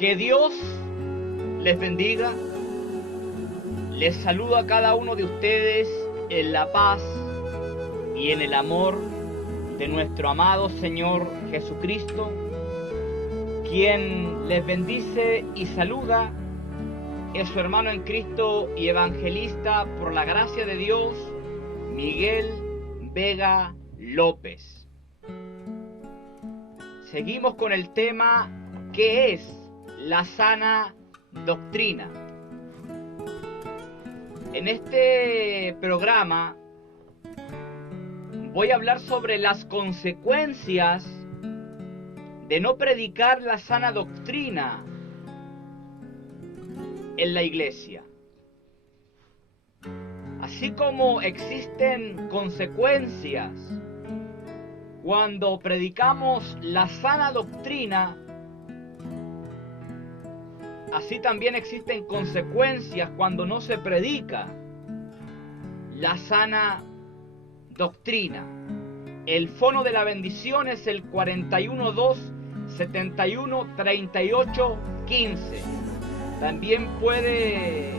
Que Dios les bendiga. Les saludo a cada uno de ustedes en la paz y en el amor de nuestro amado Señor Jesucristo, quien les bendice y saluda es su hermano en Cristo y evangelista por la gracia de Dios, Miguel Vega López. Seguimos con el tema ¿qué es la sana doctrina? En este programa voy a hablar sobre las consecuencias de no predicar la sana doctrina en la iglesia. Así como existen consecuencias cuando predicamos la sana doctrina, así también existen consecuencias cuando no se predica la sana doctrina. El fono de la bendición es el 412-7138-15. También puede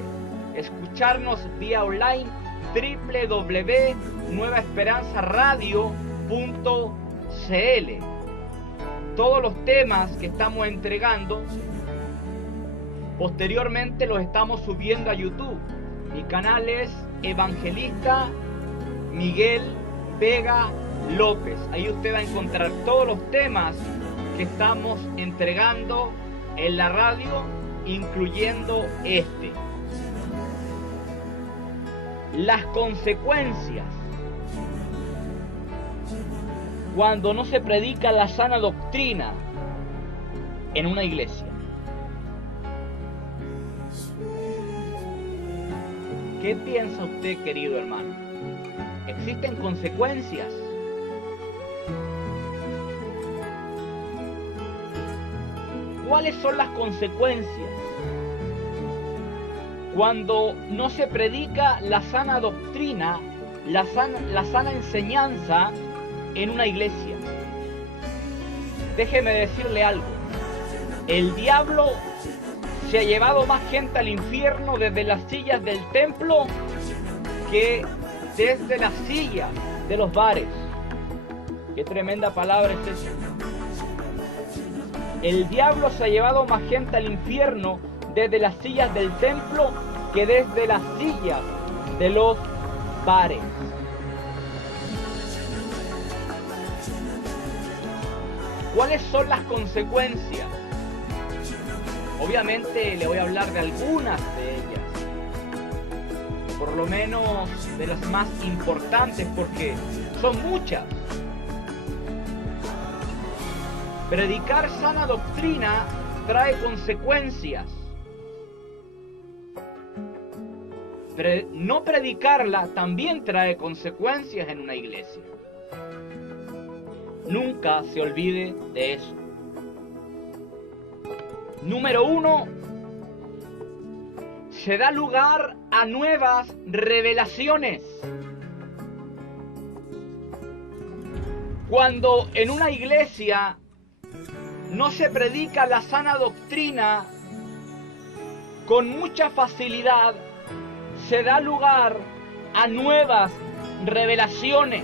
escucharnos vía online www.nuevaesperanzaradio.cl. Todos los temas que estamos entregando posteriormente los estamos subiendo a YouTube. Mi canal es Evangelista Miguel Vega López. Ahí usted va a encontrar todos los temas que estamos entregando en la radio, incluyendo este. Las consecuencias cuando no se predica la sana doctrina en una iglesia. ¿Qué piensa usted, querido hermano? ¿Existen consecuencias? ¿Cuáles son las consecuencias cuando no se predica la sana doctrina, la sana enseñanza en una iglesia? Déjeme decirle algo. El diablo se ha llevado más gente al infierno desde las sillas del templo que desde las sillas de los bares. Qué tremenda palabra es esa. El diablo se ha llevado más gente al infierno desde las sillas del templo que desde las sillas de los bares. ¿Cuáles son las consecuencias? Obviamente le voy a hablar de algunas de ellas, por lo menos de las más importantes, porque son muchas. Predicar sana doctrina trae consecuencias. No predicarla también trae consecuencias en una iglesia. Nunca se olvide de eso. Número 1, se da lugar a nuevas revelaciones. Cuando en una iglesia no se predica la sana doctrina, con mucha facilidad se da lugar a nuevas revelaciones.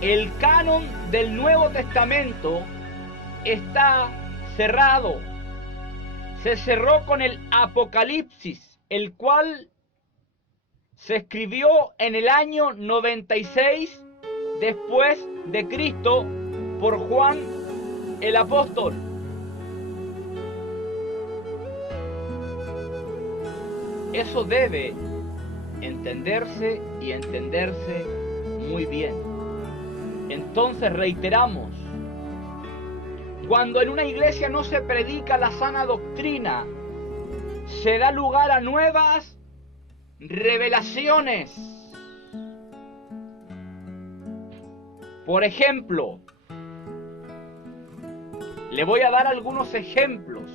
El canon del Nuevo Testamento está cerrado. Se cerró con el Apocalipsis, el cual se escribió en el año 96 después de Cristo por Juan el apóstol. Eso debe entenderse y entenderse muy bien. Entonces reiteramos, cuando en una iglesia no se predica la sana doctrina, se da lugar a nuevas revelaciones. Por ejemplo, le voy a dar algunos ejemplos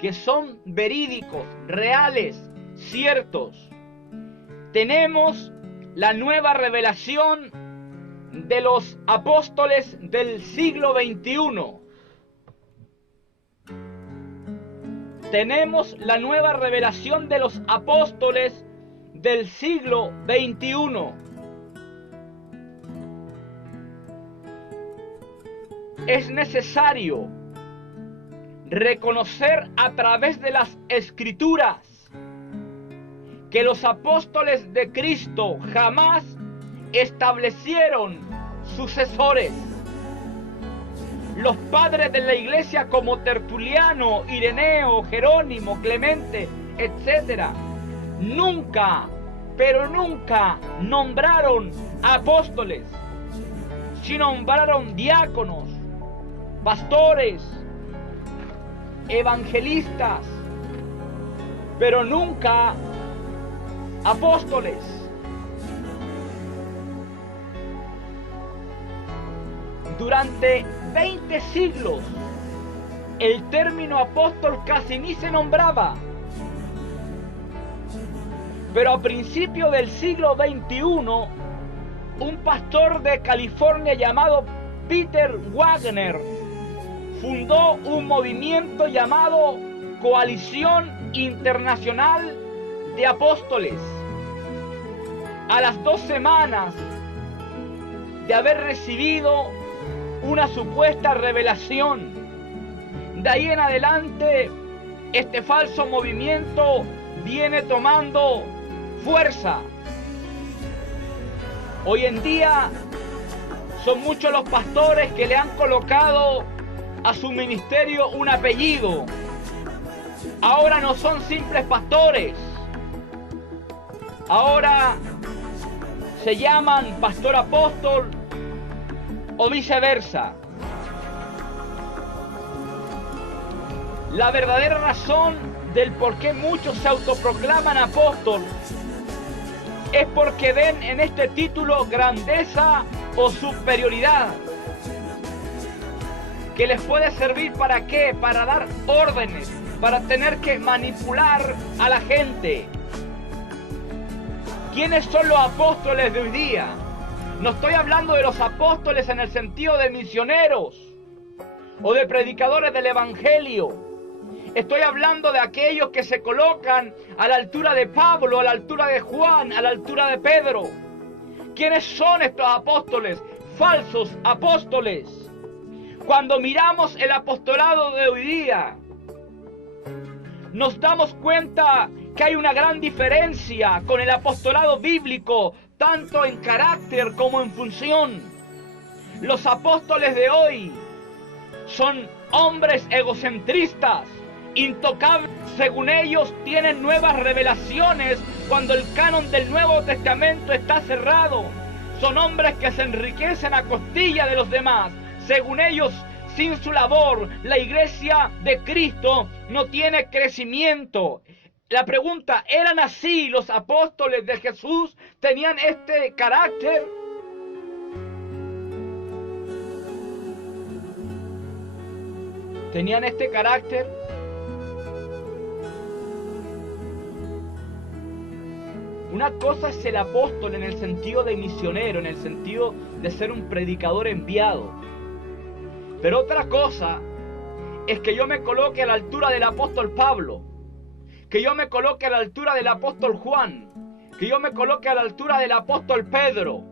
que son verídicos, reales, ciertos. Tenemos la nueva revelación de los apóstoles del siglo XXI. Tenemos la nueva revelación de los apóstoles del siglo XXI. Es necesario reconocer a través de las Escrituras que los apóstoles de Cristo jamás establecieron sucesores. Los padres de la iglesia como Tertuliano, Ireneo, Jerónimo, Clemente, etc., nunca, pero nunca nombraron apóstoles, sino nombraron diáconos, pastores, evangelistas, pero nunca apóstoles. Durante 20 siglos, el término apóstol casi ni se nombraba. Pero a principios del siglo XXI, un pastor de California llamado Peter Wagner fundó un movimiento llamado Coalición Internacional de Apóstoles. A las 2 semanas de haber recibido una supuesta revelación, de ahí en adelante este falso movimiento viene tomando fuerza. Hoy en día son muchos los pastores que le han colocado a su ministerio un apellido. Ahora no son simples pastores, ahora se llaman pastor apóstol o viceversa. La verdadera razón del por qué muchos se autoproclaman apóstol es porque ven en este título grandeza o superioridad, que les puede servir ¿para qué? Para dar órdenes, para tener que manipular a la gente. ¿Quiénes son los apóstoles de hoy día? No estoy hablando de los apóstoles en el sentido de misioneros o de predicadores del evangelio. Estoy hablando de aquellos que se colocan a la altura de Pablo, a la altura de Juan, a la altura de Pedro. ¿Quiénes son estos apóstoles? Falsos apóstoles. Cuando miramos el apostolado de hoy día, nos damos cuenta que hay una gran diferencia con el apostolado bíblico, tanto en carácter como en función. Los apóstoles de hoy son hombres egocentristas, intocables. Según ellos, tienen nuevas revelaciones cuando el canon del Nuevo Testamento está cerrado. Son hombres que se enriquecen a costilla de los demás. Según ellos, sin su labor, la iglesia de Cristo no tiene crecimiento. La pregunta, ¿eran así los apóstoles de Jesús? ¿Tenían este carácter? ¿Tenían este carácter? Una cosa es el apóstol en el sentido de misionero, en el sentido de ser un predicador enviado. Pero otra cosa es que yo me coloque a la altura del apóstol Pablo, que yo me coloque a la altura del apóstol Juan, que yo me coloque a la altura del apóstol Pedro.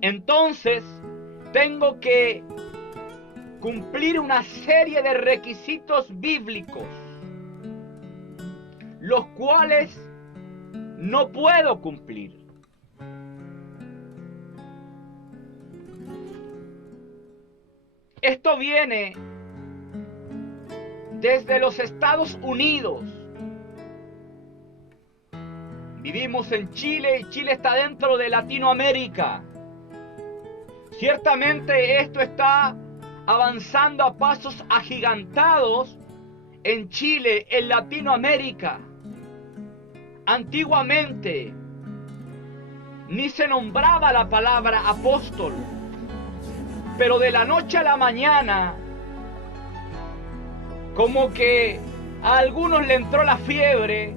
Entonces, tengo que cumplir una serie de requisitos bíblicos, los cuales no puedo cumplir. Esto viene desde los Estados Unidos. Vivimos en Chile y Chile está dentro de Latinoamérica. Ciertamente esto está avanzando a pasos agigantados en Chile, en Latinoamérica. Antiguamente ni se nombraba la palabra apóstol, pero de la noche a la mañana, como que a algunos le entró la fiebre,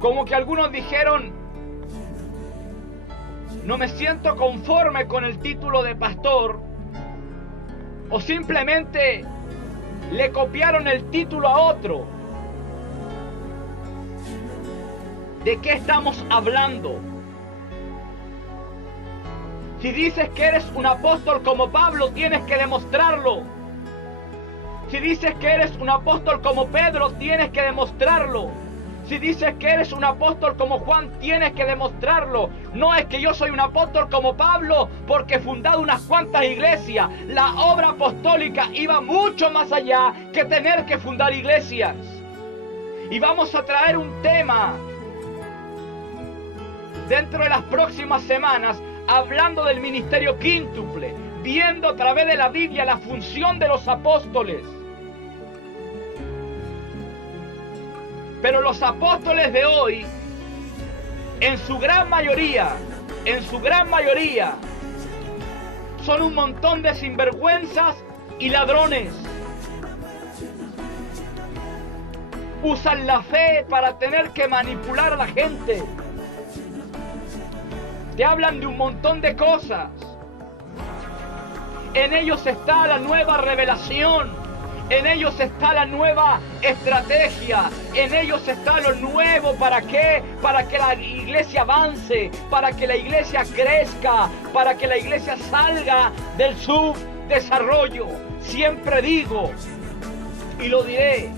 como que algunos dijeron, no me siento conforme con el título de pastor, o simplemente le copiaron el título a otro. ¿De qué estamos hablando? Si dices que eres un apóstol como Pablo, tienes que demostrarlo. Si dices que eres un apóstol como Pedro, tienes que demostrarlo. Si dices que eres un apóstol como Juan, tienes que demostrarlo. No es que yo soy un apóstol como Pablo porque he fundado unas cuantas iglesias. La obra apostólica iba mucho más allá que tener que fundar iglesias. Y vamos a traer un tema dentro de las próximas semanas, hablando del ministerio quíntuple, viendo a través de la Biblia la función de los apóstoles. Pero los apóstoles de hoy, en su gran mayoría, son un montón de sinvergüenzas y ladrones. Usan la fe para tener que manipular a la gente. Te hablan de un montón de cosas. En ellos está la nueva revelación. En ellos está la nueva estrategia. En ellos está lo nuevo. ¿Para qué? Para que la iglesia avance. Para que la iglesia crezca. Para que la iglesia salga del subdesarrollo. Siempre digo, y lo diré,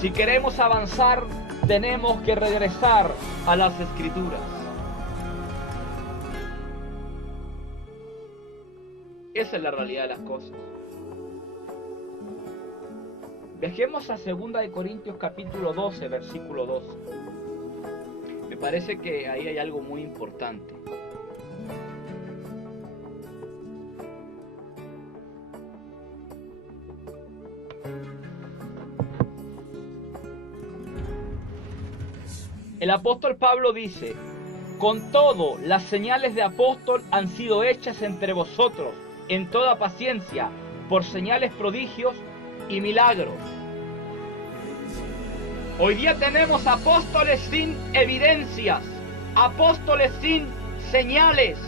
si queremos avanzar, tenemos que regresar a las Escrituras. Esa es la realidad de las cosas. Viajemos a 2 de Corintios capítulo 12, versículo 12. Me parece que ahí hay algo muy importante. El apóstol Pablo dice: con todo, las señales de apóstol han sido hechas entre vosotros en toda paciencia, por señales, prodigios y milagros. Hoy día tenemos apóstoles sin evidencias, apóstoles sin señales.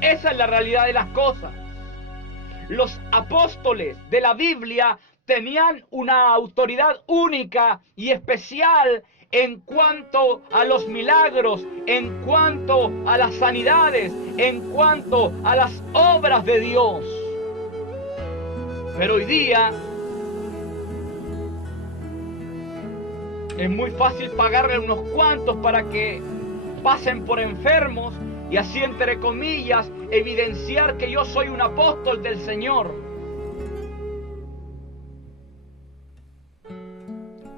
Esa es la realidad de las cosas. Los apóstoles de la Biblia tenían una autoridad única y especial en cuanto a los milagros, en cuanto a las sanidades, en cuanto a las obras de Dios. Pero hoy día es muy fácil pagarle a unos cuantos para que pasen por enfermos y así, entre comillas, evidenciar que yo soy un apóstol del Señor.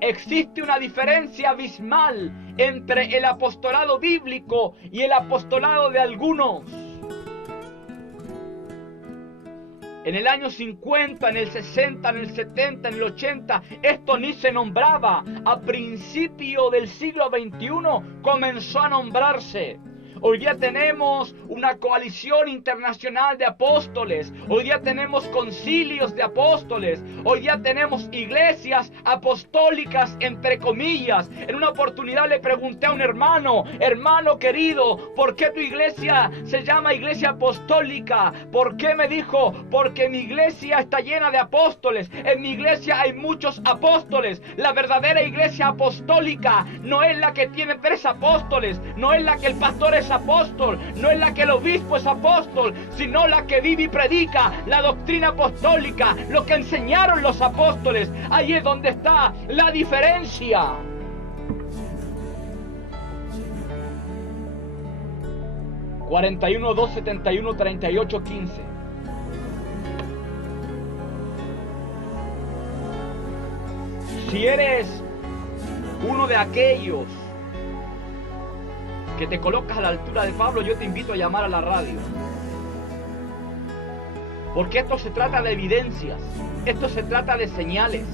Existe una diferencia abismal entre el apostolado bíblico y el apostolado de algunos. En el año 50, en el 60, en el 70, en el 80, esto ni se nombraba. A principio del siglo XXI comenzó a nombrarse. Hoy día tenemos una coalición internacional de apóstoles. Hoy día tenemos concilios de apóstoles. Hoy día tenemos iglesias apostólicas, entre comillas. En una oportunidad le pregunté a un hermano querido, ¿por qué tu iglesia se llama iglesia apostólica? ¿Por qué? Me dijo, porque mi iglesia está llena de apóstoles. En mi iglesia hay muchos apóstoles. La verdadera iglesia apostólica no es la que tiene 3 apóstoles, no es la que el pastor es apóstol, no es la que el obispo es apóstol, sino la que vive y predica la doctrina apostólica, lo que enseñaron los apóstoles. Ahí es donde está la diferencia. (41, 2, 71, 38, 15). Si eres uno de aquellos que te colocas a la altura de Pablo, yo te invito a llamar a la radio. Porque esto se trata de evidencias, esto se trata de señales.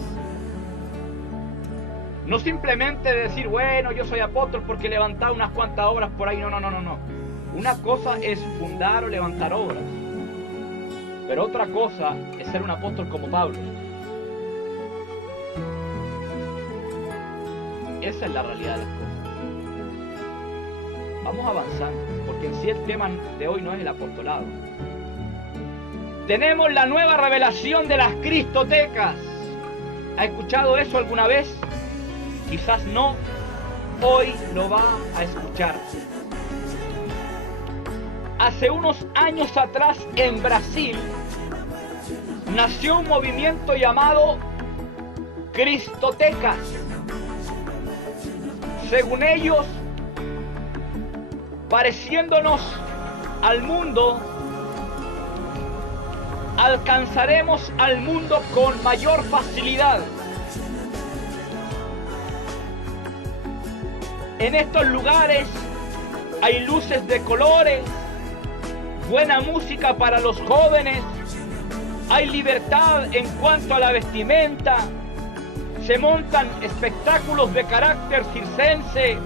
No simplemente de decir, bueno, yo soy apóstol porque he levantado unas cuantas obras por ahí. No. Una cosa es fundar o levantar obras, pero otra cosa es ser un apóstol como Pablo. Esa es la realidad de las cosas. Vamos avanzando, porque en sí el tema de hoy no es el apostolado. Tenemos la nueva revelación de las cristotecas. ¿Ha escuchado eso alguna vez? Quizás no. Hoy lo va a escuchar. Hace unos años atrás en Brasil nació un movimiento llamado cristotecas. Según ellos, pareciéndonos al mundo, alcanzaremos al mundo con mayor facilidad. En estos lugares hay luces de colores, buena música para los jóvenes, hay libertad en cuanto a la vestimenta, se montan espectáculos de carácter circense.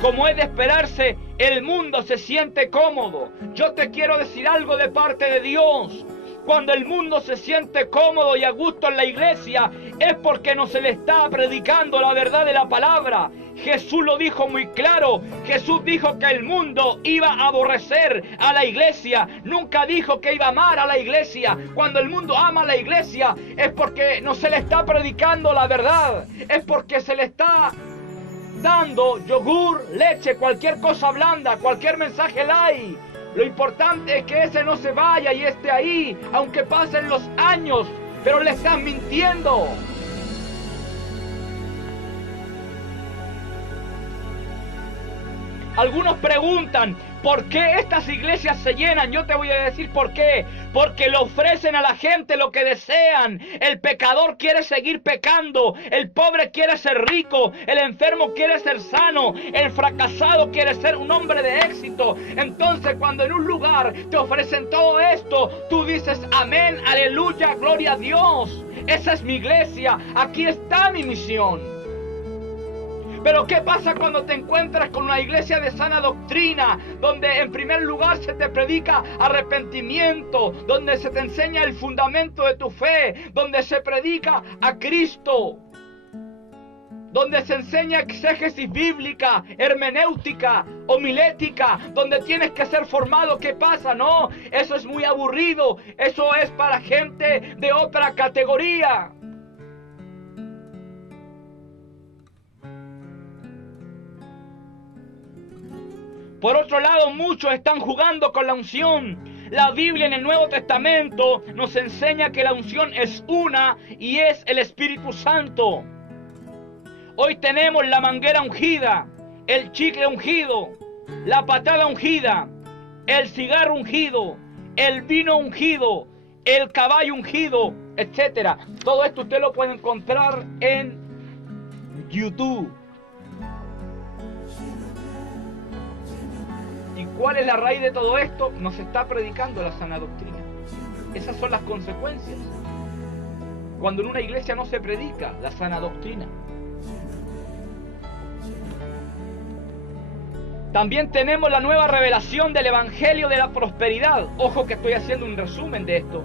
Como es de esperarse, el mundo se siente cómodo. Yo te quiero decir algo de parte de Dios. Cuando el mundo se siente cómodo y a gusto en la iglesia, es porque no se le está predicando la verdad de la palabra. Jesús lo dijo muy claro. Jesús dijo que el mundo iba a aborrecer a la iglesia. Nunca dijo que iba a amar a la iglesia. Cuando el mundo ama a la iglesia, es porque no se le está predicando la verdad. Es porque se le está dando yogur, leche, cualquier cosa blanda, cualquier mensaje light. Lo importante es que ese no se vaya y esté ahí, aunque pasen los años, pero le están mintiendo. Algunos preguntan, ¿por qué estas iglesias se llenan? Yo te voy a decir por qué. Porque le ofrecen a la gente lo que desean. El pecador quiere seguir pecando. El pobre quiere ser rico. El enfermo quiere ser sano. El fracasado quiere ser un hombre de éxito. Entonces, cuando en un lugar te ofrecen todo esto, tú dices, amén, aleluya, gloria a Dios. Esa es mi iglesia. Aquí está mi misión. Pero ¿qué pasa cuando te encuentras con una iglesia de sana doctrina? Donde en primer lugar se te predica arrepentimiento, donde se te enseña el fundamento de tu fe, donde se predica a Cristo, donde se enseña exégesis bíblica, hermenéutica, homilética, donde tienes que ser formado. ¿Qué pasa? No, eso es muy aburrido, eso es para gente de otra categoría. Por otro lado, muchos están jugando con la unción. La Biblia en el Nuevo Testamento nos enseña que la unción es una y es el Espíritu Santo. Hoy tenemos la manguera ungida, el chicle ungido, la patada ungida, el cigarro ungido, el vino ungido, el caballo ungido, etc. Todo esto usted lo puede encontrar en YouTube. ¿Y cuál es la raíz de todo esto? Nos está predicando la sana doctrina. Esas son las consecuencias. Cuando en una iglesia no se predica la sana doctrina. También tenemos la nueva revelación del Evangelio de la prosperidad. Ojo que estoy haciendo un resumen de esto.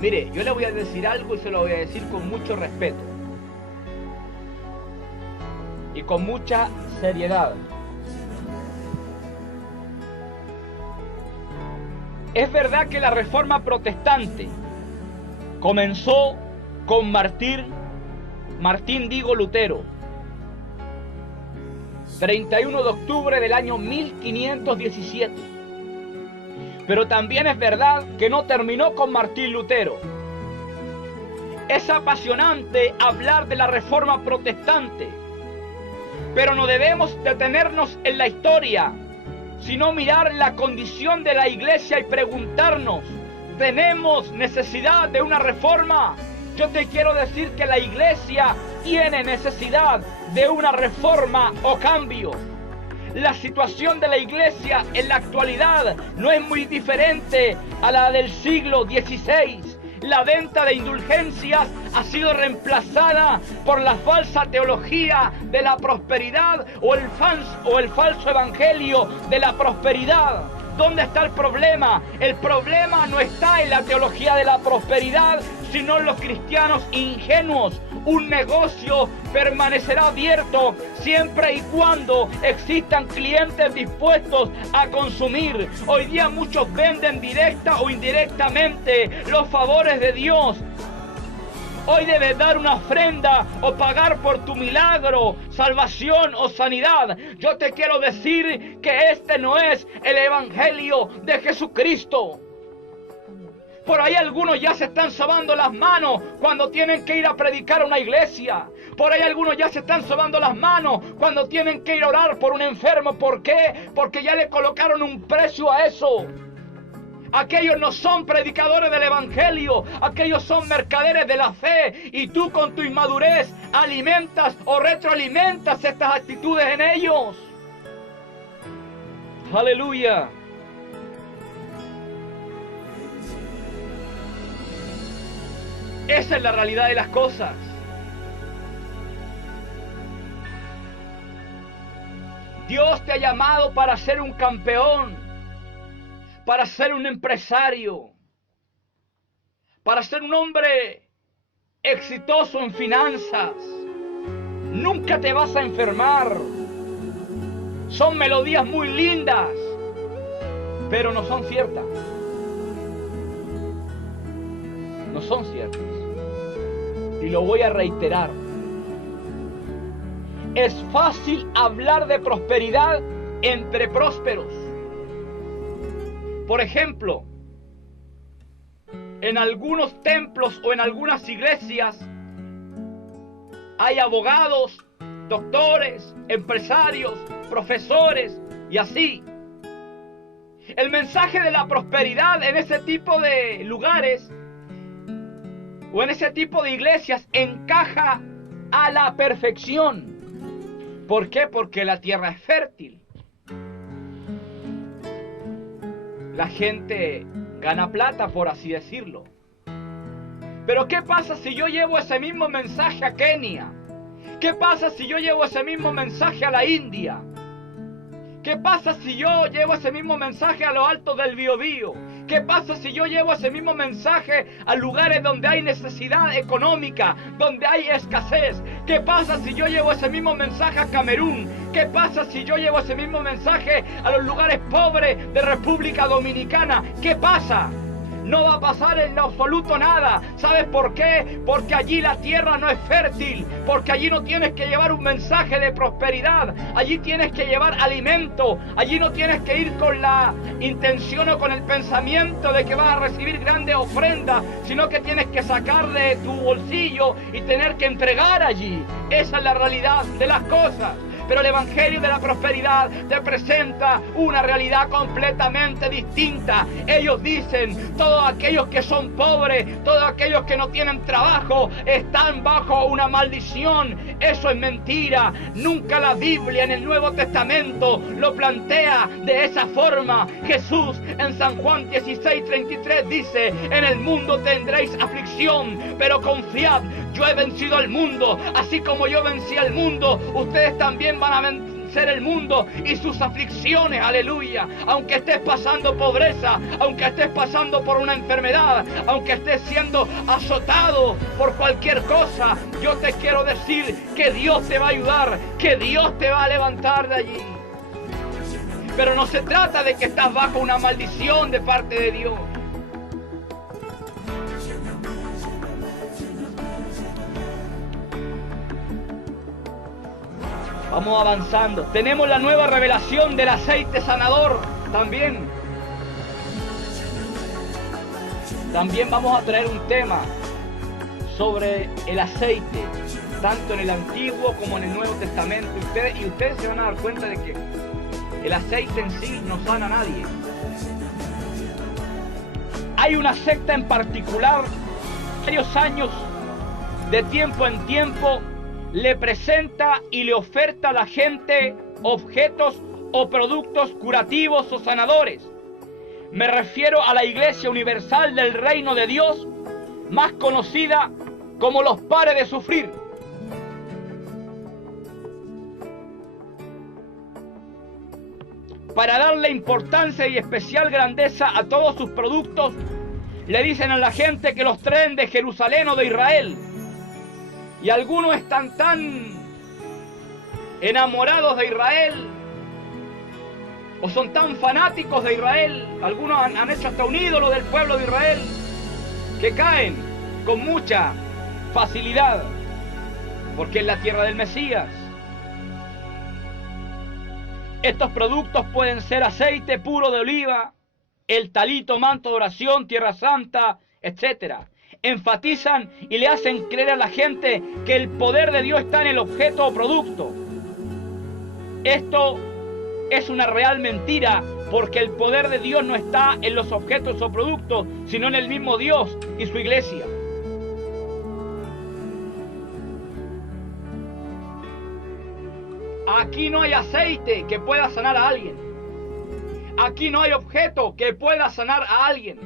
Mire, yo le voy a decir algo y se lo voy a decir con mucho respeto. Y con mucha seriedad. Es verdad que la reforma protestante comenzó con Martín Lutero, 31 de octubre del año 1517. Pero también es verdad que no terminó con Martín Lutero. Es apasionante hablar de la reforma protestante, pero no debemos detenernos en la historia, sino mirar la condición de la iglesia y preguntarnos, ¿tenemos necesidad de una reforma? Yo te quiero decir que la iglesia tiene necesidad de una reforma o cambio. La situación de la iglesia en la actualidad no es muy diferente a la del siglo XVI. La venta de indulgencias ha sido reemplazada por la falsa teología de la prosperidad o el falso evangelio de la prosperidad. ¿Dónde está el problema? El problema no está en la teología de la prosperidad, sino los cristianos ingenuos. Un negocio permanecerá abierto siempre y cuando existan clientes dispuestos a consumir. Hoy día muchos venden directa o indirectamente los favores de Dios. Hoy debes dar una ofrenda o pagar por tu milagro, salvación o sanidad. Yo te quiero decir que este no es el evangelio de Jesucristo. Por ahí algunos ya se están sobando las manos cuando tienen que ir a predicar a una iglesia. Por ahí algunos ya se están sobando las manos cuando tienen que ir a orar por un enfermo. ¿Por qué? Porque ya le colocaron un precio a eso. Aquellos no son predicadores del evangelio, aquellos son mercaderes de la fe, y tú con tu inmadurez alimentas o retroalimentas estas actitudes en ellos. Aleluya. Esa es la realidad de las cosas. Dios te ha llamado para ser un campeón, para ser un empresario, para ser un hombre exitoso en finanzas. Nunca te vas a enfermar. Son melodías muy lindas, pero no son ciertas. No son ciertas. Y lo voy a reiterar. Es fácil hablar de prosperidad entre prósperos. Por ejemplo, en algunos templos o en algunas iglesias hay abogados, doctores, empresarios, profesores y así. El mensaje de la prosperidad en ese tipo de lugares o en ese tipo de iglesias encaja a la perfección. ¿Por qué? Porque la tierra es fértil. La gente gana plata, por así decirlo. Pero ¿qué pasa si yo llevo ese mismo mensaje a Kenia? ¿Qué pasa si yo llevo ese mismo mensaje a la India? ¿Qué pasa si yo llevo ese mismo mensaje a los altos del Biobío? ¿Qué pasa si yo llevo ese mismo mensaje a lugares donde hay necesidad económica, donde hay escasez? ¿Qué pasa si yo llevo ese mismo mensaje a Camerún? ¿Qué pasa si yo llevo ese mismo mensaje a los lugares pobres de República Dominicana? ¿Qué pasa? No va a pasar en lo absoluto nada. ¿Sabes por qué? Porque allí la tierra no es fértil. Porque allí no tienes que llevar un mensaje de prosperidad. Allí tienes que llevar alimento. Allí no tienes que ir con la intención o con el pensamiento de que vas a recibir grandes ofrendas, sino que tienes que sacar de tu bolsillo y tener que entregar allí. Esa es la realidad de las cosas. Pero el evangelio de la prosperidad te presenta una realidad completamente distinta. Ellos dicen, todos aquellos que son pobres, todos aquellos que no tienen trabajo, están bajo una maldición. Eso es mentira. Nunca la Biblia en el Nuevo Testamento lo plantea de esa forma. Jesús en San Juan 16:33 dice, en el mundo tendréis aflicción, pero confiad, yo he vencido al mundo. Así como yo vencí al mundo, ustedes también van a vencer el mundo y sus aflicciones. Aleluya. Aunque estés pasando pobreza, aunque estés pasando por una enfermedad, aunque estés siendo azotado por cualquier cosa, yo te quiero decir que Dios te va a ayudar, que Dios te va a levantar de allí. Pero no se trata de que estás bajo una maldición de parte de Dios. Vamos avanzando. Tenemos la nueva revelación del aceite sanador también. También vamos a traer un tema sobre el aceite, tanto en el Antiguo como en el Nuevo Testamento. Y ustedes se van a dar cuenta de que el aceite en sí no sana a nadie. Hay una secta en particular, varios años, de tiempo en tiempo, le presenta y le oferta a la gente objetos o productos curativos o sanadores. Me refiero a la Iglesia Universal del Reino de Dios, más conocida como los Pares de Sufrir. Para darle importancia y especial grandeza a todos sus productos, Le dicen a la gente que los traen de Jerusalén o de Israel. Y algunos están tan enamorados de Israel, o son tan fanáticos de Israel, algunos han hecho hasta un ídolo del pueblo de Israel, que caen con mucha facilidad, porque es la tierra del Mesías. Estos productos pueden ser aceite puro de oliva, el talito, manto de oración, tierra santa, etc. Enfatizan y le hacen creer a la gente que el poder de Dios está en el objeto o producto. Esto es una real mentira, porque el poder de Dios no está en los objetos o productos, sino en el mismo Dios y su iglesia. Aquí no hay aceite que pueda sanar a alguien. Aquí no hay objeto que pueda sanar a alguien.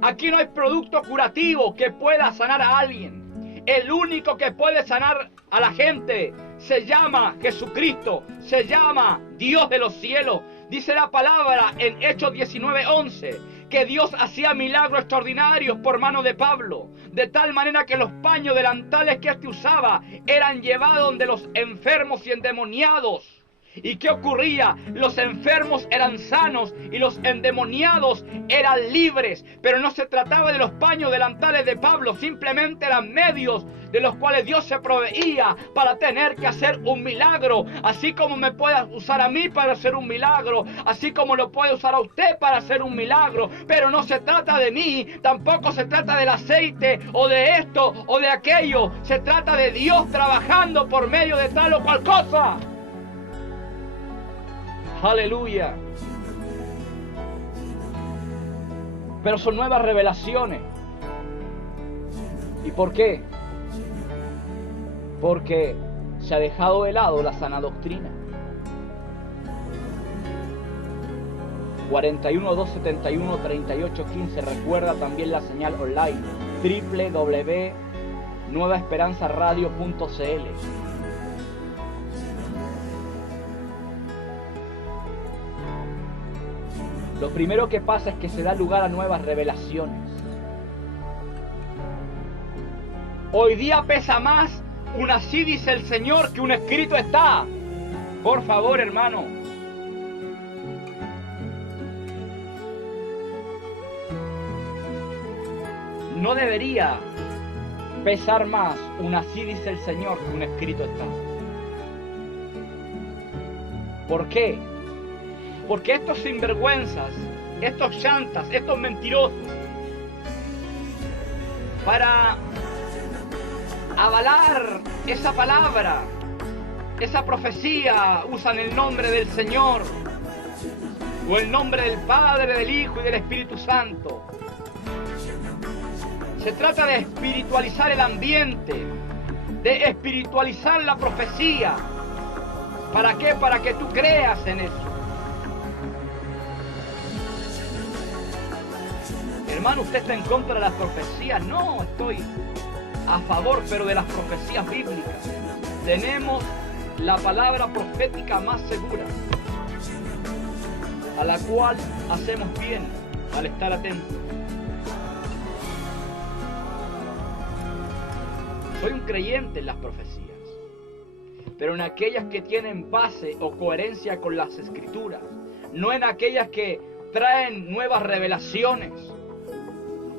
Aquí no hay producto curativo que pueda sanar a alguien. El único que puede sanar a la gente se llama Jesucristo, se llama Dios de los cielos. Dice la palabra en Hechos 19:11 que Dios hacía milagros extraordinarios por mano de Pablo, de tal manera que los paños delantales que éste usaba eran llevados donde los enfermos y endemoniados. ¿Y qué ocurría? Los enfermos eran sanos y los endemoniados eran libres. Pero no se trataba de los paños delantales de Pablo, simplemente eran medios de los cuales Dios se proveía para tener que hacer un milagro. Así como me puede usar a mí para hacer un milagro, así como lo puede usar a usted para hacer un milagro. Pero no se trata de mí, tampoco se trata del aceite o de esto o de aquello. Se trata de Dios trabajando por medio de tal o cual cosa. Aleluya. Pero son nuevas revelaciones. ¿Y por qué? Porque se ha dejado de lado la sana doctrina. 41 271 38 15. Recuerda también la señal online www.nuevaesperanzaradio.cl. Lo primero que pasa es que se da lugar a nuevas revelaciones. Hoy día pesa más un así dice el Señor que un escrito está. Por favor, hermano. No debería pesar más un así dice el Señor que un escrito está. ¿Por qué? Porque estos sinvergüenzas, estos chantas, estos mentirosos, para avalar esa palabra, esa profecía, usan el nombre del Señor o el nombre del Padre, del Hijo y del Espíritu Santo. Se trata de espiritualizar el ambiente, de espiritualizar la profecía. ¿Para qué? Para que tú creas en eso. Hermano, ¿usted está en contra de las profecías? No, estoy a favor, pero de las profecías bíblicas. Tenemos la palabra profética más segura, a la cual hacemos bien al estar atentos. Soy un creyente en las profecías, pero en aquellas que tienen base o coherencia con las Escrituras, no en aquellas que traen nuevas revelaciones.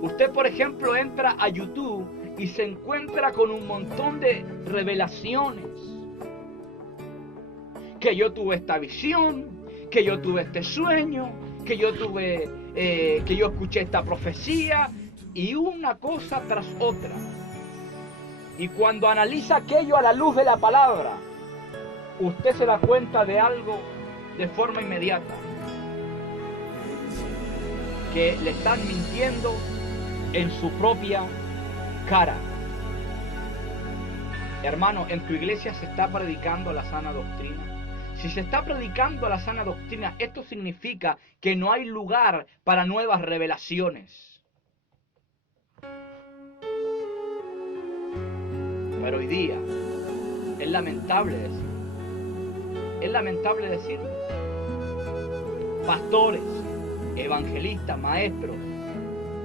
Usted, por ejemplo, entra a YouTube y se encuentra con un montón de revelaciones. Que yo tuve esta visión, que yo tuve este sueño, que yo escuché esta profecía, y una cosa tras otra. Y cuando analiza aquello a la luz de la palabra, usted se da cuenta de algo de forma inmediata. Que le están mintiendo en su propia cara. Hermano, en tu iglesia se está predicando la sana doctrina. Si se está predicando la sana doctrina, esto significa que no hay lugar para nuevas revelaciones. Pero hoy día es lamentable decirlo. Pastores, evangelistas, maestros,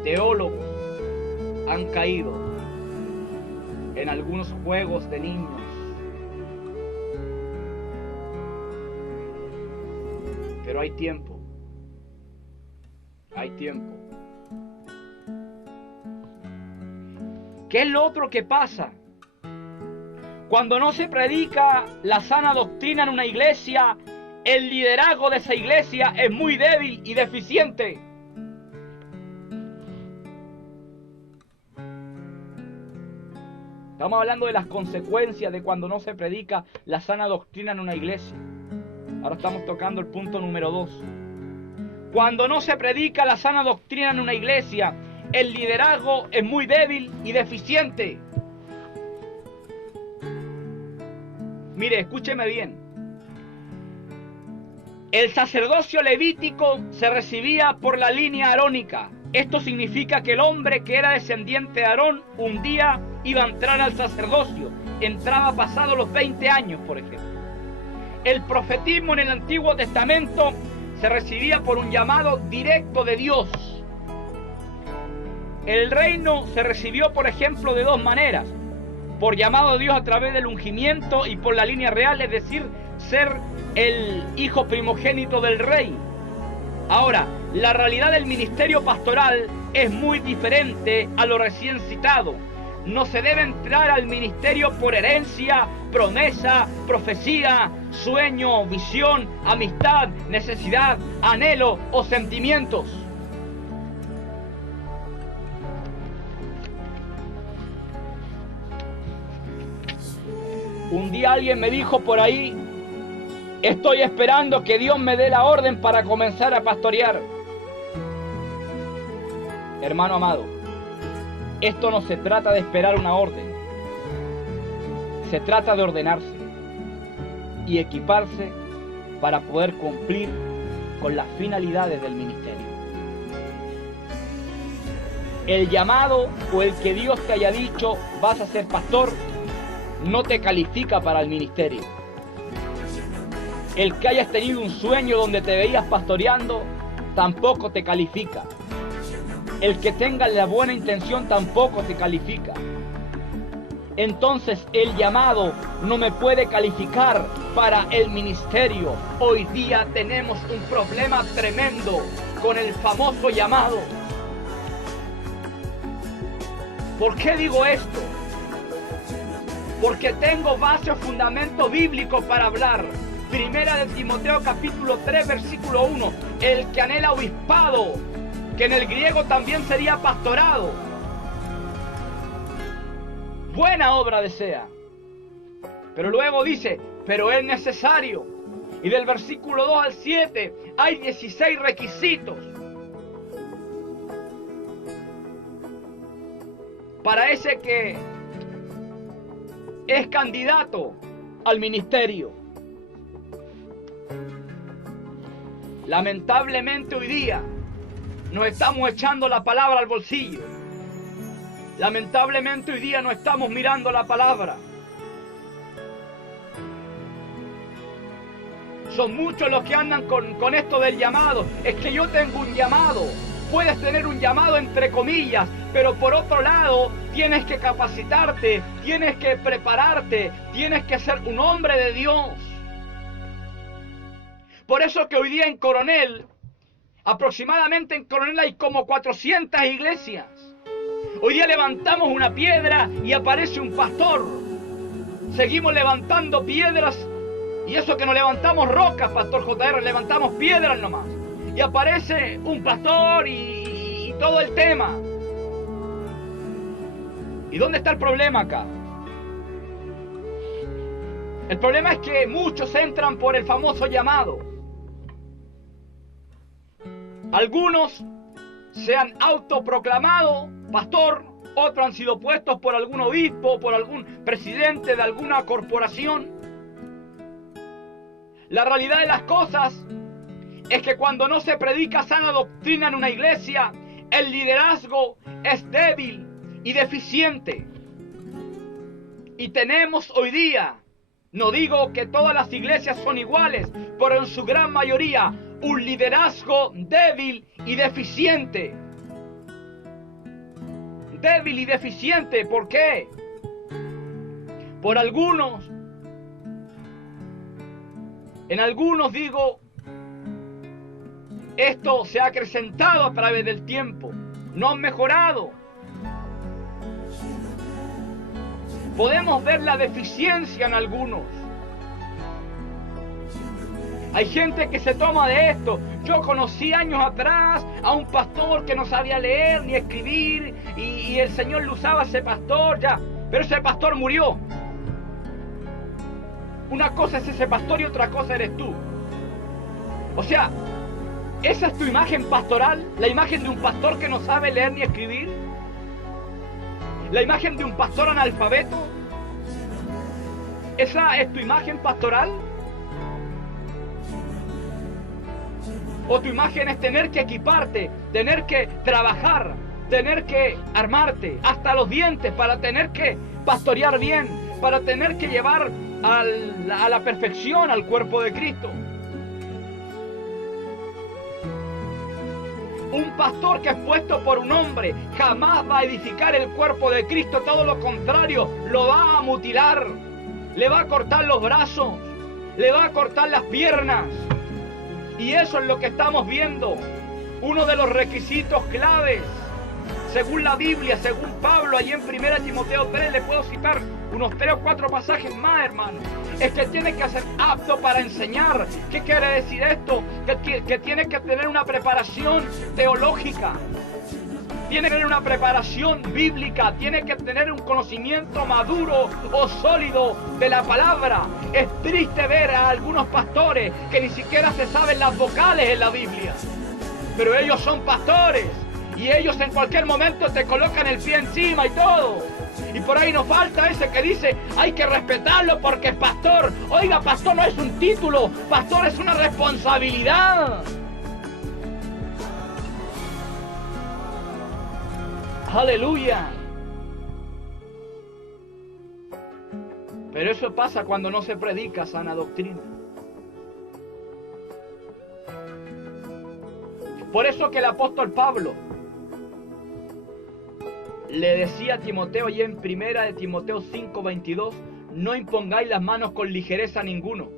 teólogos, han caído en algunos juegos de niños. Pero hay tiempo. Hay tiempo. ¿Qué es lo otro que pasa? Cuando no se predica la sana doctrina en una iglesia, el liderazgo de esa iglesia es muy débil y deficiente. Estamos hablando de las consecuencias de cuando no se predica la sana doctrina en una iglesia. Ahora estamos tocando el punto número 2. Cuando no se predica la sana doctrina en una iglesia, el liderazgo es muy débil y deficiente. Mire, escúcheme bien. El sacerdocio levítico se recibía por la línea arónica. Esto significa que el hombre que era descendiente de Aarón un día iba a entrar al sacerdocio. Entraba pasado los 20 años, por ejemplo. El profetismo en el Antiguo Testamento se recibía por un llamado directo de Dios. El reino se recibió, por ejemplo, de dos maneras. Por llamado de Dios a través del ungimiento y por la línea real, es decir, ser el hijo primogénito del rey. Ahora, la realidad del ministerio pastoral es muy diferente a lo recién citado. No se debe entrar al ministerio por herencia, promesa, profecía, sueño, visión, amistad, necesidad, anhelo o sentimientos. Un día alguien me dijo por ahí: estoy esperando que Dios me dé la orden para comenzar a pastorear. Hermano amado, esto no se trata de esperar una orden. Se trata de ordenarse y equiparse para poder cumplir con las finalidades del ministerio. El llamado o el que Dios te haya dicho vas a ser pastor no te califica para el ministerio. El que hayas tenido un sueño donde te veías pastoreando tampoco te califica. El que tenga la buena intención tampoco te califica. Entonces el llamado no me puede calificar para el ministerio. Hoy día tenemos un problema tremendo con el famoso llamado. ¿Por qué digo esto? Porque tengo base o fundamento bíblico para hablar. Primera de Timoteo capítulo 3 versículo 1. El que anhela obispado, que en el griego también sería pastorado, buena obra desea. Pero luego dice, pero es necesario. Y del versículo 2 al 7 hay 16 requisitos para ese que es candidato al ministerio. Lamentablemente hoy día nos estamos echando la palabra al bolsillo. Lamentablemente hoy día no estamos mirando la palabra. Son muchos los que andan con esto del llamado. Es que yo tengo un llamado. Puedes tener un llamado entre comillas, pero por otro lado tienes que capacitarte, tienes que prepararte, tienes que ser un hombre de Dios. Por eso que hoy día en Coronel, aproximadamente en Coronel hay como 400 iglesias. Hoy día levantamos una piedra y aparece un pastor. Seguimos levantando piedras, y eso que no levantamos rocas, Pastor JR, levantamos piedras nomás. Y aparece un pastor y todo el tema. ¿Y dónde está el problema acá? El problema es que muchos entran por el famoso llamado. Algunos se han autoproclamado pastor, otros han sido puestos por algún obispo, por algún presidente de alguna corporación. La realidad de las cosas es que cuando no se predica sana doctrina en una iglesia, el liderazgo es débil y deficiente. Y tenemos hoy día, no digo que todas las iglesias son iguales, pero en su gran mayoría, un liderazgo débil y deficiente. débil y deficiente. ¿Por qué? Por algunos. En algunos digo, esto se ha acrecentado a través del tiempo. No han mejorado. Podemos ver la deficiencia en algunos. Hay gente que se toma de esto. Yo conocí años atrás a un pastor que no sabía leer ni escribir y el Señor lo usaba a ese pastor ya. Pero ese pastor murió. Una cosa es ese pastor y otra cosa eres tú. O sea, ¿esa es tu imagen pastoral? ¿La imagen de un pastor que no sabe leer ni escribir? ¿La imagen de un pastor analfabeto? ¿Esa es tu imagen pastoral? ¿O tu imagen es tener que equiparte, tener que trabajar, tener que armarte hasta los dientes para tener que pastorear bien, para tener que llevar a la perfección al cuerpo de Cristo? Un pastor que es puesto por un hombre jamás va a edificar el cuerpo de Cristo, todo lo contrario, lo va a mutilar, le va a cortar los brazos, le va a cortar las piernas. Y eso es lo que estamos viendo. Uno de los requisitos claves, según la Biblia, según Pablo, allí en 1 Timoteo 3, le puedo citar unos 3 o 4 pasajes más, hermano. Es que tiene que ser apto para enseñar. ¿Qué quiere decir esto? Que tiene que tener una preparación teológica. Tiene que tener una preparación bíblica, tiene que tener un conocimiento maduro o sólido de la palabra. Es triste ver a algunos pastores que ni siquiera se saben las vocales en la Biblia. Pero ellos son pastores y ellos en cualquier momento te colocan el pie encima y todo. Y por ahí nos falta ese que dice, hay que respetarlo porque es pastor. Oiga, pastor no es un título, pastor es una responsabilidad. Aleluya. Pero eso pasa cuando no se predica sana doctrina. Por eso que el apóstol Pablo le decía a Timoteo, y en 1 Timoteo 5:22, no impongáis las manos con ligereza a ninguno,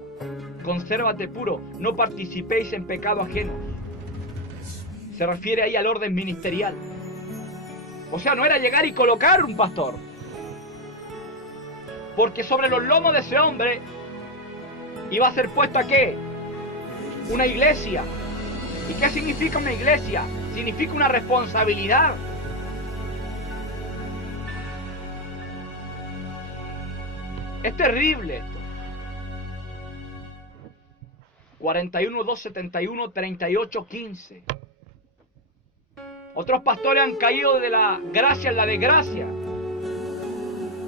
consérvate puro, no participéis en pecado ajeno. Se refiere ahí al orden ministerial. O sea, no era llegar y colocar un pastor. Porque sobre los lomos de ese hombre iba a ser puesta ¿qué? Una iglesia. ¿Y qué significa una iglesia? Significa una responsabilidad. Es terrible esto. 41, 2, 71, 38, 15. Otros pastores han caído de la gracia en la desgracia.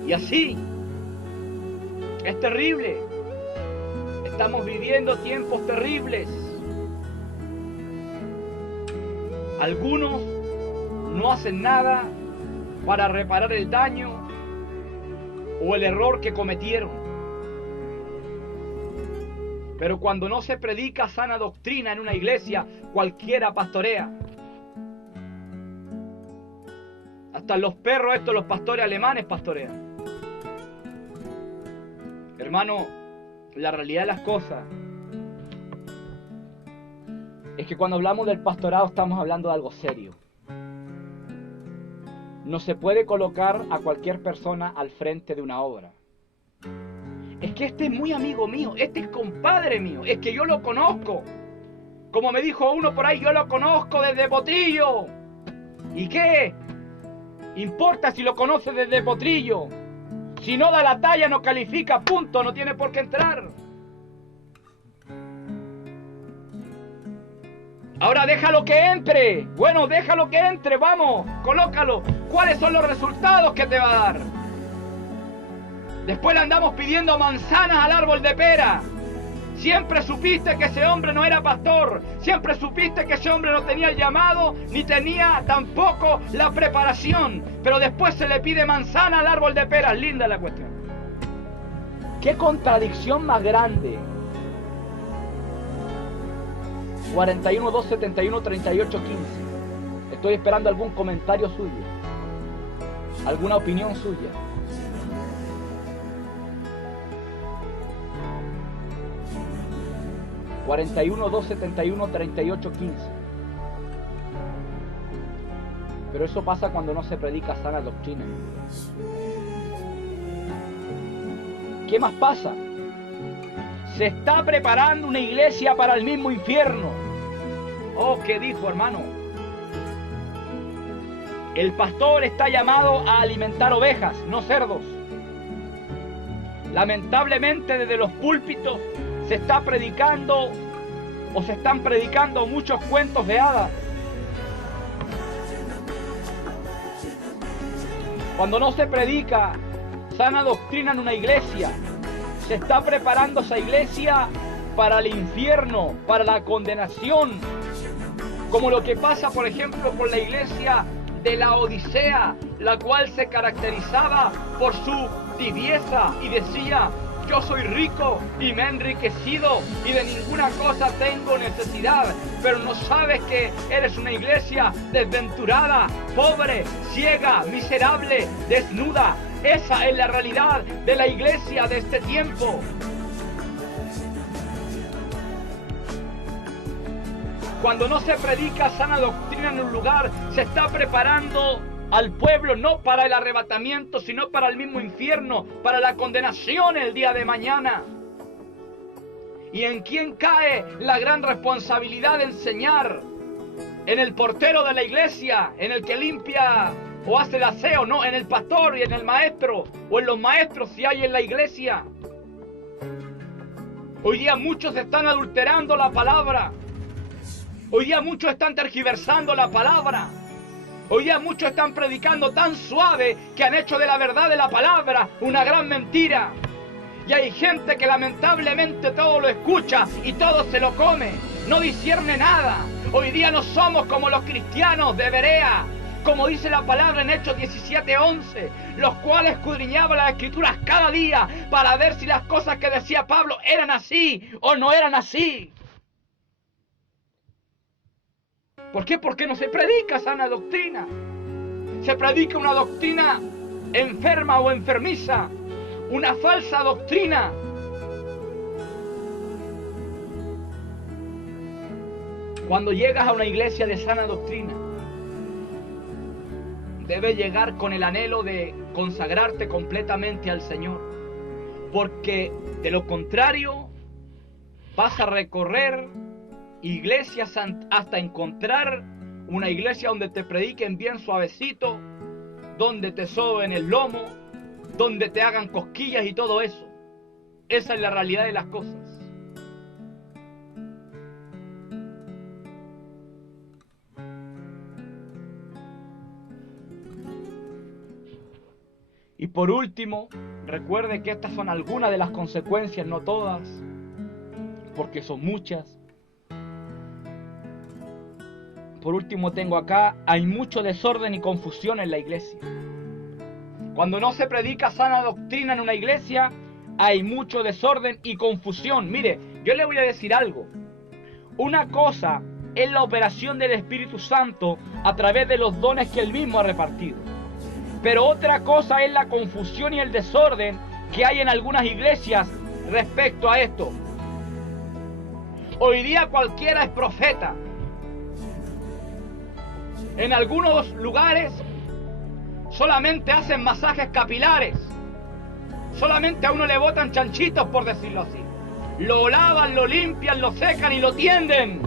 Y así. Es terrible. Estamos viviendo tiempos terribles. Algunos no hacen nada para reparar el daño o el error que cometieron. Pero cuando no se predica sana doctrina en una iglesia, cualquiera pastorea. Hasta los perros estos, los pastores alemanes pastorean. Hermano, la realidad de las cosas es que cuando hablamos del pastorado estamos hablando de algo serio. No se puede colocar a cualquier persona al frente de una obra. Es que este es muy amigo mío, este es compadre mío, es que yo lo conozco. Como me dijo uno por ahí, yo lo conozco desde Potrillo. ¿Y qué? Importa si lo conoce desde Potrillo. Si no da la talla, no califica, punto, no tiene por qué entrar. Ahora déjalo que entre. Bueno, déjalo que entre, vamos, colócalo. ¿Cuáles son los resultados que te va a dar? Después le andamos pidiendo manzanas al árbol de pera. Siempre supiste que ese hombre no era pastor. Siempre supiste que ese hombre no tenía el llamado, ni tenía tampoco la preparación. Pero después se le pide manzana al árbol de peras. Linda la cuestión. ¿Qué contradicción más grande? 41, 2, 71, 38, 15. Estoy esperando algún comentario suyo. ¿Alguna opinión suya? ...41-271-38-15... Pero eso pasa cuando no se predica sana doctrina. ¿Qué más pasa? Se está preparando una iglesia para el mismo infierno. Oh, ¿qué dijo, hermano? El pastor está llamado a alimentar ovejas, no cerdos. Lamentablemente desde los púlpitos se está predicando o se están predicando muchos cuentos de hadas. Cuando no se predica sana doctrina en una iglesia, se está preparando esa iglesia para el infierno, para la condenación. Como lo que pasa, por ejemplo, con la iglesia de la Odisea, la cual se caracterizaba por su tibieza y decía: yo soy rico y me he enriquecido y de ninguna cosa tengo necesidad. Pero no sabes que eres una iglesia desventurada, pobre, ciega, miserable, desnuda. Esa es la realidad de la iglesia de este tiempo. Cuando no se predica sana doctrina en un lugar, se está preparando al pueblo no para el arrebatamiento, sino para el mismo infierno, para la condenación el día de mañana. ¿Y en quién cae la gran responsabilidad de enseñar? En el portero de la iglesia, en el que limpia o hace el aseo, no, en el pastor y en el maestro, o en los maestros si hay en la iglesia. Hoy día muchos están adulterando la palabra. Hoy día muchos están tergiversando la palabra. Hoy día muchos están predicando tan suave que han hecho de la verdad de la palabra una gran mentira. Y hay gente que lamentablemente todo lo escucha y todo se lo come. No discierne nada. Hoy día no somos como los cristianos de Berea, como dice la palabra en Hechos 17:11, los cuales escudriñaban las escrituras cada día para ver si las cosas que decía Pablo eran así o no eran así. ¿Por qué? Porque no se predica sana doctrina. Se predica una doctrina enferma o enfermiza, una falsa doctrina. Cuando llegas a una iglesia de sana doctrina, debes llegar con el anhelo de consagrarte completamente al Señor, porque de lo contrario vas a recorrer iglesias hasta encontrar una iglesia donde te prediquen bien suavecito, donde te soben el lomo, donde te hagan cosquillas y todo eso. Esa es la realidad de las cosas. Y por último, recuerde que estas son algunas de las consecuencias, no todas, porque son muchas. Por último tengo acá, hay mucho desorden y confusión en la iglesia. Cuando no se predica sana doctrina en una iglesia, hay mucho desorden y confusión. Mire, yo le voy a decir algo. Una cosa es la operación del Espíritu Santo a través de los dones que Él mismo ha repartido. Pero otra cosa es la confusión y el desorden que hay en algunas iglesias respecto a esto. Hoy día cualquiera es profeta. En algunos lugares solamente hacen masajes capilares. Solamente a uno le botan chanchitos, por decirlo así. Lo lavan, lo limpian, lo secan y lo tienden.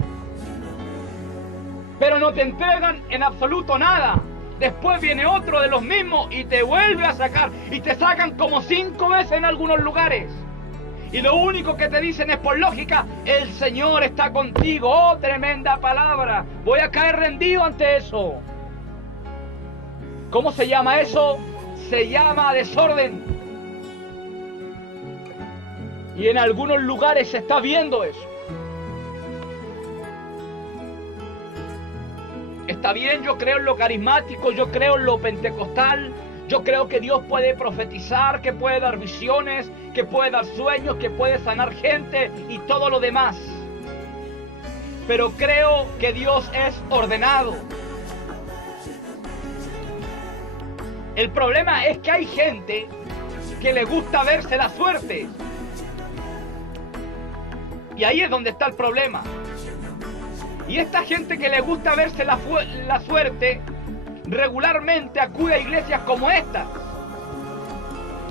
Pero no te entregan en absoluto nada. Después viene otro de los mismos y te vuelve a sacar. Y te sacan como 5 veces en algunos lugares. Y lo único que te dicen es por lógica: el Señor está contigo. ¡Oh, tremenda palabra! Voy a caer rendido ante eso. ¿Cómo se llama eso? Se llama desorden. Y en algunos lugares se está viendo eso. Está bien, yo creo en lo carismático, yo creo en lo pentecostal, yo creo que Dios puede profetizar, que puede dar visiones, que puede dar sueños, que puede sanar gente y todo lo demás. Pero creo que Dios es ordenado. El problema es que hay gente que le gusta verse la suerte. Y ahí es donde está el problema. Y esta gente que le gusta verse la suerte, regularmente acude a iglesias como esta.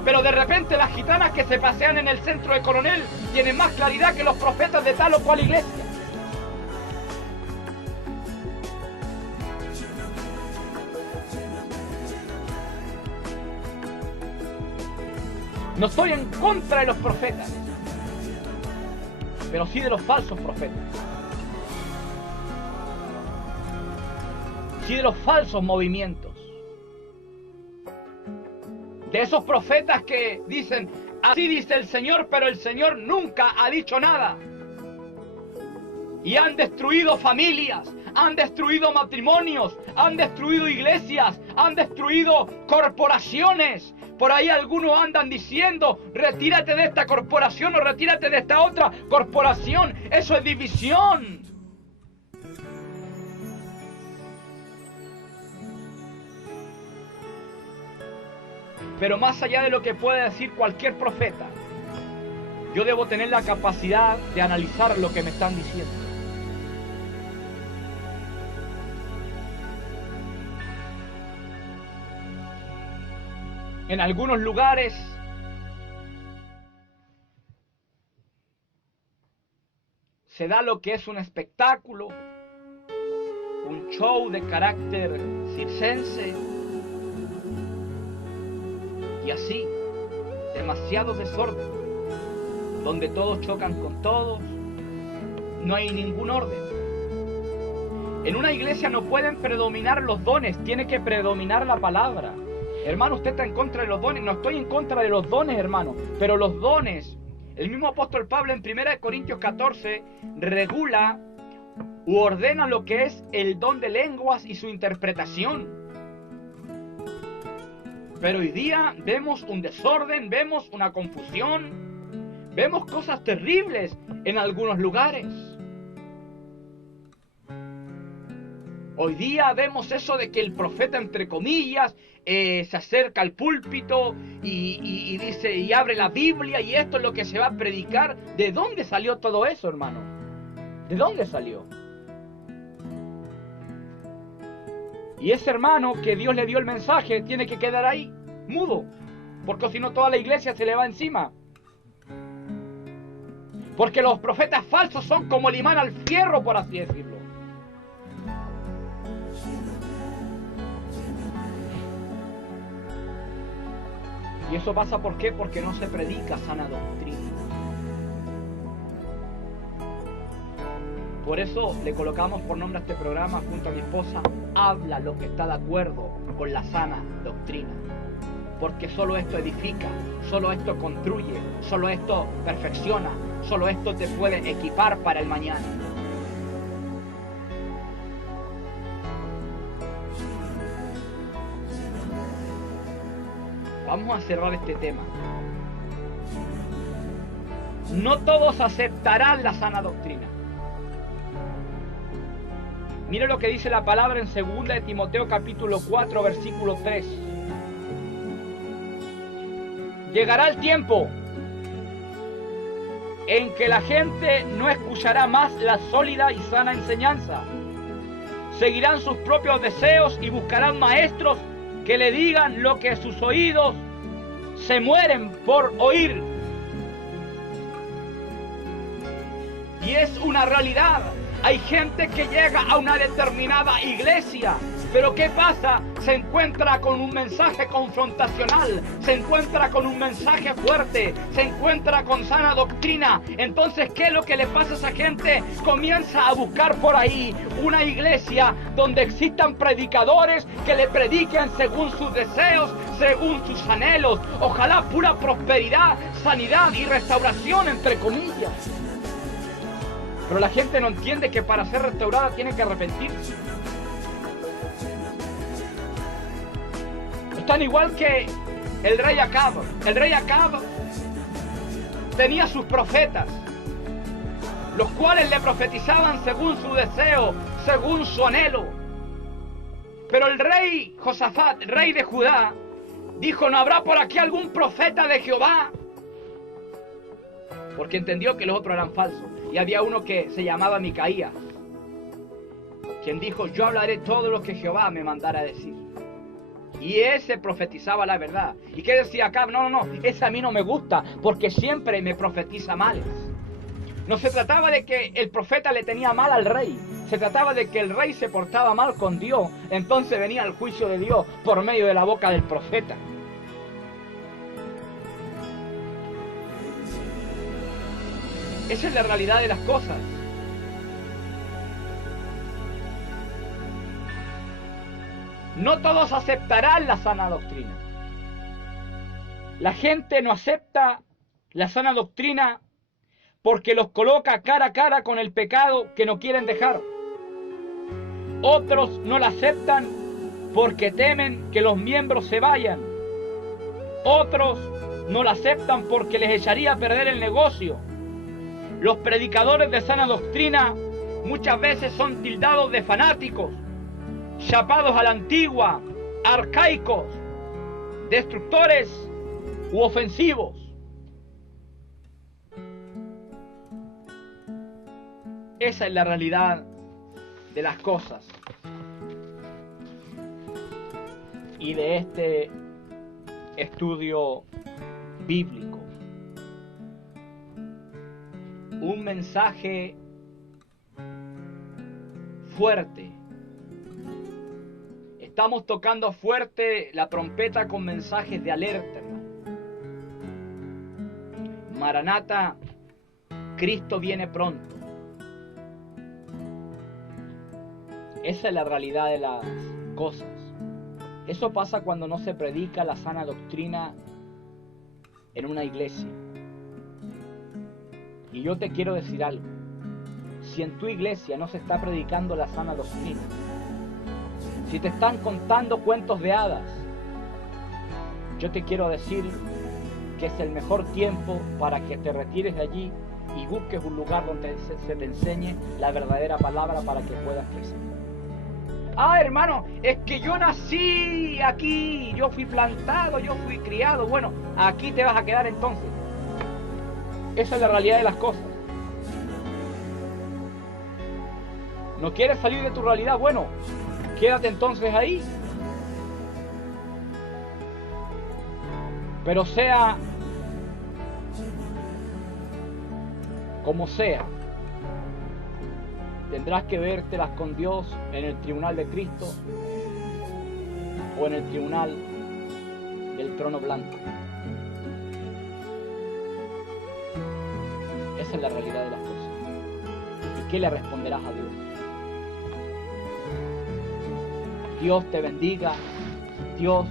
Pero de repente las gitanas que se pasean en el centro de Coronel tienen más claridad que los profetas de tal o cual iglesia. No estoy en contra de los profetas, pero sí de los falsos profetas. Sí de los falsos movimientos. De esos profetas que dicen, así dice el Señor, pero el Señor nunca ha dicho nada. Y han destruido familias, han destruido matrimonios, han destruido iglesias, han destruido corporaciones. Por ahí algunos andan diciendo, retírate de esta corporación o retírate de esta otra corporación. Eso es división. Pero más allá de lo que pueda decir cualquier profeta, yo debo tener la capacidad de analizar lo que me están diciendo. En algunos lugares se da lo que es un espectáculo, un show de carácter circense, y así, demasiado desorden, donde todos chocan con todos, no hay ningún orden. En una iglesia no pueden predominar los dones, tiene que predominar la palabra. Hermano, usted está en contra de los dones. No estoy en contra de los dones, hermano, pero los dones, el mismo apóstol Pablo en 1 Corintios 14 regula u ordena lo que es el don de lenguas y su interpretación. Pero hoy día vemos un desorden, vemos una confusión, vemos cosas terribles en algunos lugares. Hoy día vemos eso de que el profeta, entre comillas, se acerca al púlpito y dice, y abre la Biblia, y esto es lo que se va a predicar. ¿De dónde salió todo eso, hermano? ¿De dónde salió? Y ese hermano que Dios le dio el mensaje tiene que quedar ahí, mudo, porque si no toda la iglesia se le va encima. Porque los profetas falsos son como el imán al fierro, por así decirlo. Y eso pasa, ¿por qué? Porque no se predica sana doctrina. Por eso le colocamos por nombre a este programa junto a mi esposa, habla lo que está de acuerdo con la sana doctrina. Porque solo esto edifica, solo esto construye, solo esto perfecciona, solo esto te puede equipar para el mañana. Vamos a cerrar este tema. No todos aceptarán la sana doctrina. Mire lo que dice la palabra en 2 de Timoteo capítulo 4, versículo 3. Llegará el tiempo en que la gente no escuchará más la sólida y sana enseñanza. Seguirán sus propios deseos y buscarán maestros que le digan lo que sus oídos se mueren por oír. Y es una realidad. Hay gente que llega a una determinada iglesia, pero ¿qué pasa? Se encuentra con un mensaje confrontacional, se encuentra con un mensaje fuerte, se encuentra con sana doctrina. Entonces, ¿qué es lo que le pasa a esa gente? Comienza a buscar por ahí una iglesia donde existan predicadores que le prediquen según sus deseos, según sus anhelos. Ojalá pura prosperidad, sanidad y restauración, entre comillas. Pero la gente no entiende que para ser restaurada tiene que arrepentirse. Están igual que el rey Acab. El rey Acab tenía sus profetas, los cuales le profetizaban según su deseo, según su anhelo. Pero el rey Josafat, rey de Judá, Dijo, ¿no habrá por aquí algún profeta de Jehová? Porque entendió que los otros eran falsos. Y había uno que se llamaba Micaías, quien dijo, yo hablaré todo lo que Jehová me mandara a decir. Y ese profetizaba la verdad. ¿Y qué decía Acab? No, ese a mí no me gusta, porque siempre me profetiza males. No se trataba de que el profeta le tenía mal al rey. Se trataba de que el rey se portaba mal con Dios. Entonces venía el juicio de Dios por medio de la boca del profeta. Esa es la realidad de las cosas. No todos aceptarán la sana doctrina. La gente no acepta la sana doctrina porque los coloca cara a cara con el pecado que no quieren dejar. Otros no la aceptan porque temen que los miembros se vayan. Otros no la aceptan porque les echaría a perder el negocio. Los predicadores de sana doctrina muchas veces son tildados de fanáticos, chapados a la antigua, arcaicos, destructores u ofensivos. Esa es la realidad de las cosas y de este estudio bíblico. Un mensaje fuerte. Estamos tocando fuerte la trompeta con mensajes de alerta, hermano. Maranata, Cristo viene pronto. Esa es la realidad de las cosas. Eso pasa cuando no se predica la sana doctrina en una iglesia. Y yo te quiero decir algo. Si en tu iglesia no se está predicando la sana doctrina, si te están contando cuentos de hadas, yo te quiero decir que es el mejor tiempo para que te retires de allí y busques un lugar donde se te enseñe la verdadera palabra para que puedas crecer. Ah, hermano, es que yo nací aquí, yo fui plantado, yo fui criado. Bueno, aquí te vas a quedar entonces. Esa es la realidad de las cosas. ¿No quieres salir de tu realidad? Bueno, quédate entonces ahí. Pero sea como sea, tendrás que vértelas con Dios en el tribunal de Cristo o en el tribunal del trono blanco. Esa es la realidad de las cosas. ¿Y qué le responderás a Dios? Dios te bendiga. Dios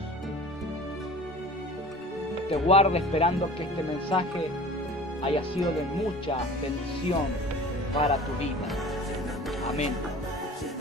te guarde, esperando que este mensaje haya sido de mucha bendición para tu vida. Amén.